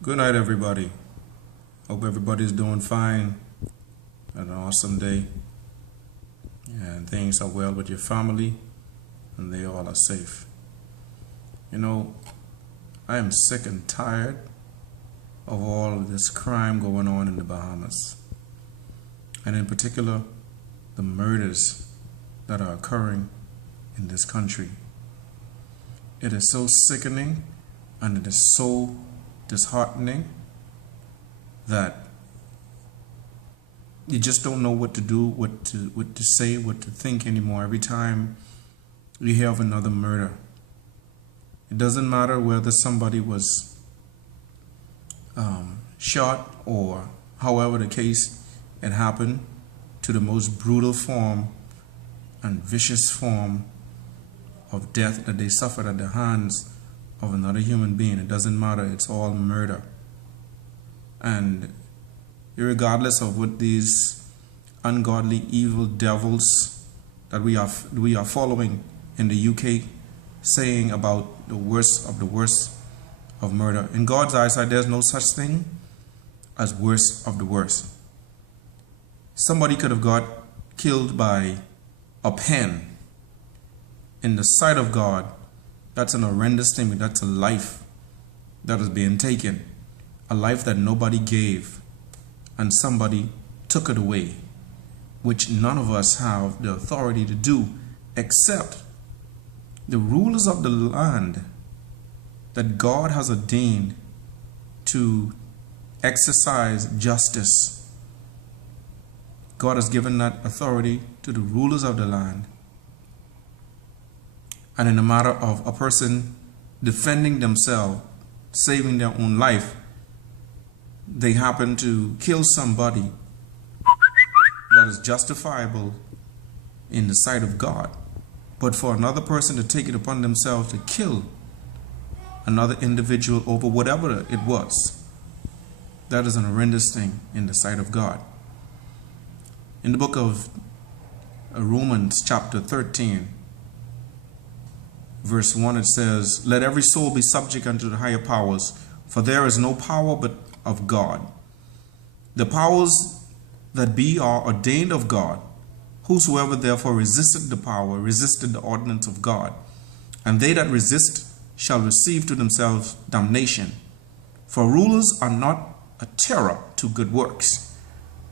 Good night, everybody. Hope everybody's doing fine. An awesome day. And things are well with your family, and they all are safe. You know, I am sick and tired of all of this crime going on in the Bahamas. And in particular, the murders that are occurring in this country. It is so sickening and it is so disheartening that you just don't know what to do, what to say, what to think anymore every time you hear of another murder. It doesn't matter whether somebody was shot or however the case it happened, to the most brutal form and vicious form of death that they suffered at the hands of another human being. It doesn't matter, it's all murder. And regardless of what these ungodly evil devils that we are following in the UK saying about the worst of murder, in God's eyesight there's no such thing as worst of the worst. Somebody could have got killed by a pen. In the sight of God, that's an horrendous thing. That's a life that is being taken, a life that nobody gave, and somebody took it away, which none of us have the authority to do except the rulers of the land that God has ordained to exercise justice. God has given that authority to the rulers of the land. And in the matter of a person defending themselves, saving their own life, they happen to kill somebody that is justifiable in the sight of God. But for another person to take it upon themselves to kill another individual over whatever it was, that is an horrendous thing in the sight of God. In the book of Romans chapter 13, verse 1, it says, "Let every soul be subject unto the higher powers, for there is no power but of God. The powers that be are ordained of God. Whosoever therefore resisteth the power, resisteth the ordinance of God. And they that resist shall receive to themselves damnation. For rulers are not a terror to good works,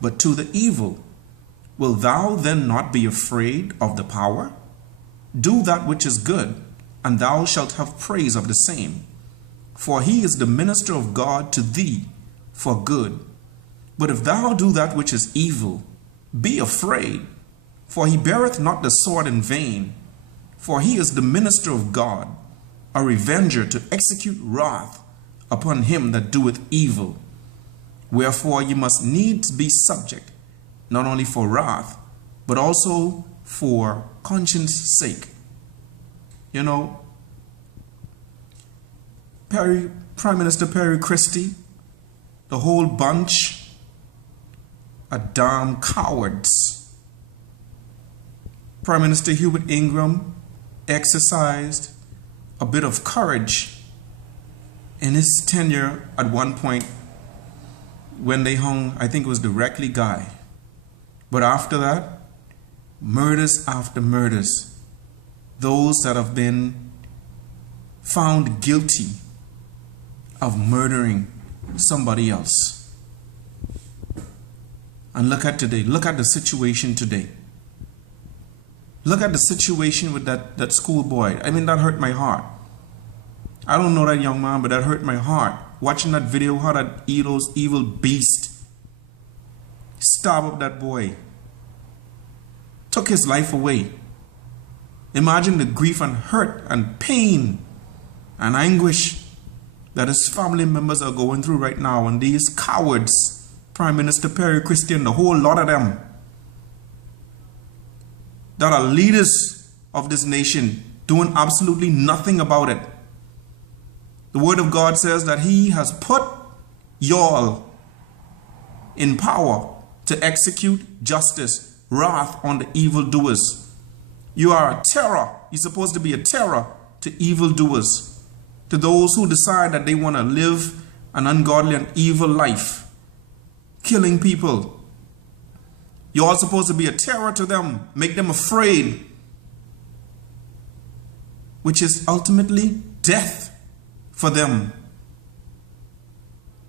but to the evil. Wilt thou then not be afraid of the power? Do that which is good, and thou shalt have praise of the same. For he is the minister of God to thee for good. But if thou do that which is evil, be afraid, for he beareth not the sword in vain. For he is the minister of God, a revenger to execute wrath upon him that doeth evil. Wherefore you must needs be subject, not only for wrath, but also for conscience sake." You know, Prime Minister Perry Christie, the whole bunch are damn cowards. Prime Minister Hubert Ingram exercised a bit of courage in his tenure at one point when they hung, I think it was the Reckley guy. But after that, murders after murders. Those that have been found guilty of murdering somebody else. And look at today. Look at the situation today. Look at the situation with that schoolboy. I mean, that hurt my heart. I don't know that young man, but that hurt my heart. Watching that video, how that evil beast stabbed up that boy, took his life away. Imagine the grief and hurt and pain and anguish that his family members are going through right now. And these cowards, Prime Minister Perry Christie and the whole lot of them, that are leaders of this nation, doing absolutely nothing about it. The word of God says that he has put y'all in power to execute justice, wrath on the evildoers. You are a terror. You're supposed to be a terror to evildoers, to those who decide that they want to live an ungodly and evil life, killing people. You're all supposed to be a terror to them, make them afraid, which is ultimately death for them,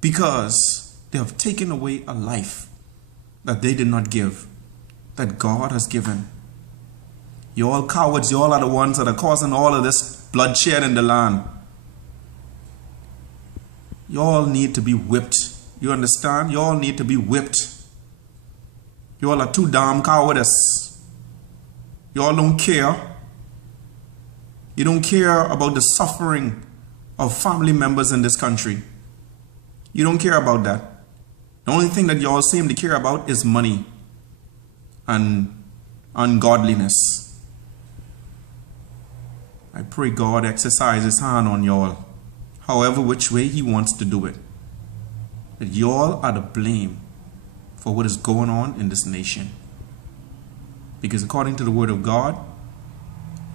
because they have taken away a life that they did not give, that God has given. You all cowards, you all are the ones that are causing all of this bloodshed in the land. You all need to be whipped. You understand? You all need to be whipped. You all are too damn cowardice. You all don't care. You don't care about the suffering of family members in this country. You don't care about that. The only thing that you all seem to care about is money and ungodliness. I pray God exercise his hand on y'all, however which way he wants to do it. That y'all are to blame for what is going on in this nation. Because according to the word of God,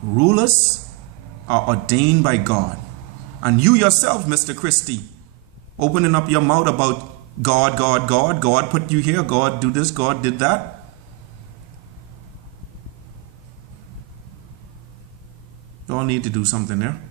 rulers are ordained by God. And you yourself, Mr. Christie, opening up your mouth about God, God, God, God put you here, God do this, God did that. You all need to do something there.